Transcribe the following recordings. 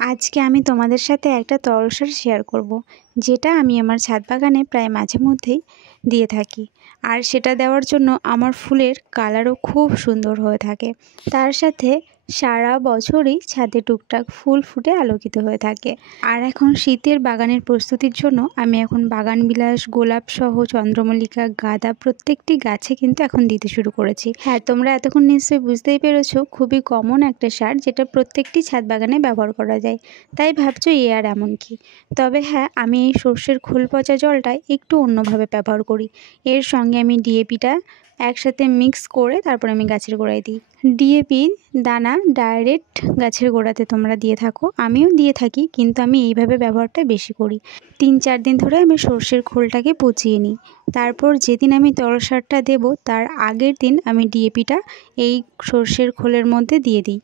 আজকে আমি তোমাদের সাথে একটা তরল সার শেয়ার করব, যেটা আমি আমার ছাদ বাগানে প্রায় মাঝে মধ্যেই দিয়ে থাকি। আর সেটা দেওয়ার জন্য আমার ফুলের কালারও খুব সুন্দর হয়ে থাকে। তার সাথে সারা বছরই ছাদে টুকটাক ফুল ফুটে আলোকিত হয়ে থাকে। আর এখন শীতের বাগানের প্রস্তুতির জন্য আমি এখন বাগানবিলাস, গোলাপ সহ চন্দ্রমল্লিকা, গাঁদা প্রত্যেকটি গাছে কিন্তু এখন দিতে শুরু করেছি। হ্যাঁ, তোমরা এতক্ষণ নিশ্চয়ই বুঝতেই পেরেছো, খুবই কমন একটা সার যেটা প্রত্যেকটি ছাদ বাগানে ব্যবহার করা যায়। তাই ভাবছো এ আর এমন কি। তবে হ্যাঁ, আমি এই সর্ষের খোল পচা জলটা একটু অন্যভাবে ব্যবহার করি। এর সঙ্গে আমি ডিএপিটা একসাথে মিক্স করে তারপর আমি গাছের গোড়ায় দিই। ডিএপি দানা ডাইরেক্ট গাছের গোড়াতে তোমরা দিয়ে থাকো, আমিও দিয়ে থাকি, কিন্তু আমি এইভাবে ব্যবহারটা বেশি করি। 3-4 দিন ধরে আমি সর্ষের খোলটাকে পচিয়ে নিই। তারপর যেদিন আমি তরল সারটা দেবো তার আগের দিন আমি ডিএপিটা এই সর্ষের খোলের মধ্যে দিয়ে দিই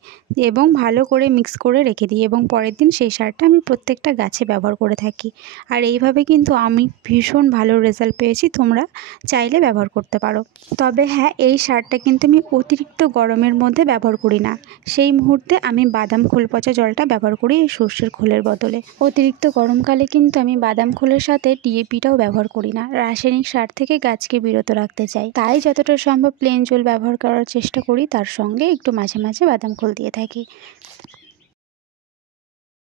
এবং ভালো করে মিক্স করে রেখে দিই, এবং পরের দিন সেই সারটা আমি প্রত্যেকটা গাছে ব্যবহার করে থাকি। আর এইভাবে কিন্তু আমি ভীষণ ভালো রেজাল্ট পেয়েছি, তোমরা চাইলে ব্যবহার করতে পারো। তবে হ্যাঁ, এই সারটা কিন্তু আমি অতিরিক্ত গরমের মধ্যে ব্যবহার করি না। সেই মুহূর্তে আমি বাদাম খোল পচা জলটা ব্যবহার করি এই সর্ষের খোলের বদলে। অতিরিক্ত গরমকালে কিন্তু আমি বাদাম খোলের সাথে ডিএপিটাও ব্যবহার করি না। রাসায়নিক সার থেকে গাছকে বিরত রাখতে চাই, তাই যতটা সম্ভব প্লেন জল ব্যবহার করার চেষ্টা করি, তার সঙ্গে একটু মাঝে মাঝে বাদাম খোল দিয়ে থাকি।